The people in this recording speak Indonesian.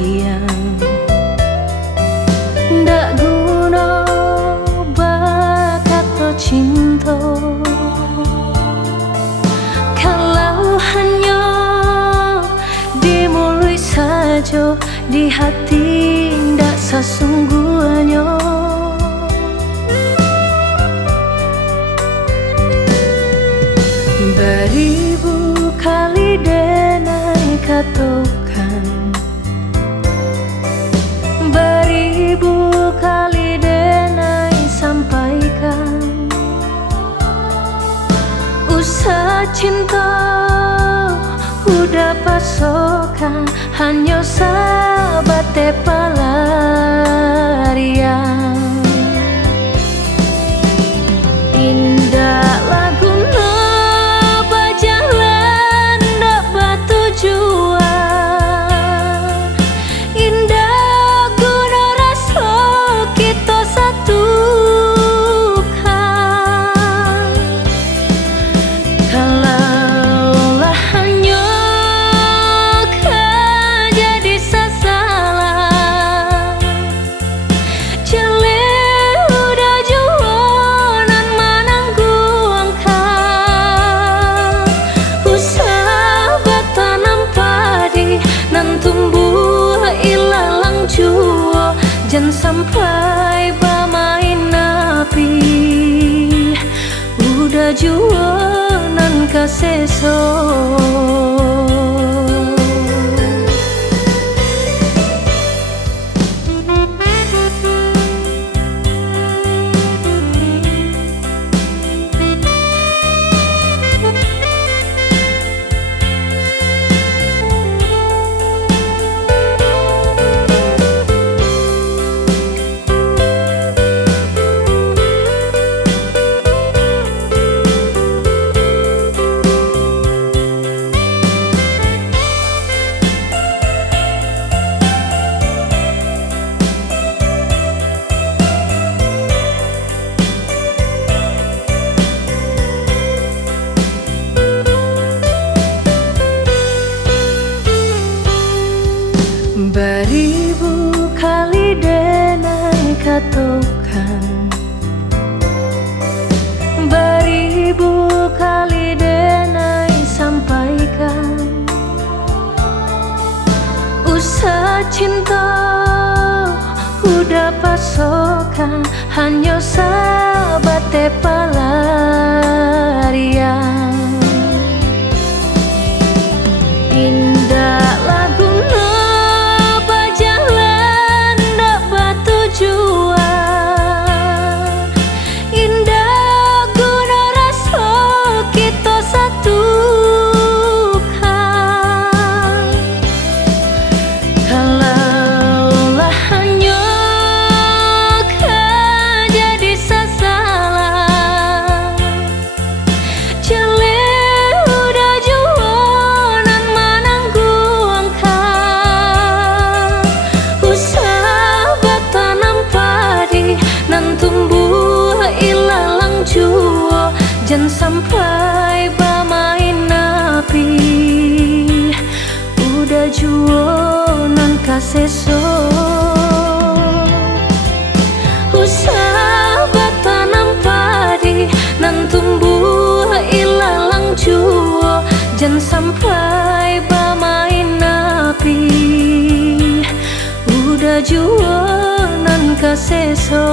sayang. Ndak guna bakat cinta kalau hanya di mulut saja, di hati ndak sesungguhnya. Beribu kali denai katakan, beribu kali denai sampaikan, usah cinta udah pasokan, hanya sahabat pelarian. Indah lagu berjalan dak bertujuan, indah guna rasa kita satukan. Kalaulah hanya kau jadi sasaran, jelek udah jualan menanggung kau. Usah bertanam padi nan tumbuh ilalang jua, jangan sampai bermain api udah jualan kaseso. Beribu kali denai katakan, beribu kali denai sampaikan, usah cinta udah pasokan, hanya sahabat pelarian. Indah lagu jangan sampai bermain api udah jualan kaseso. Usah bertanam padi nan tumbuh ilalang jua, jangan sampai bermain api udah jualan kaseso.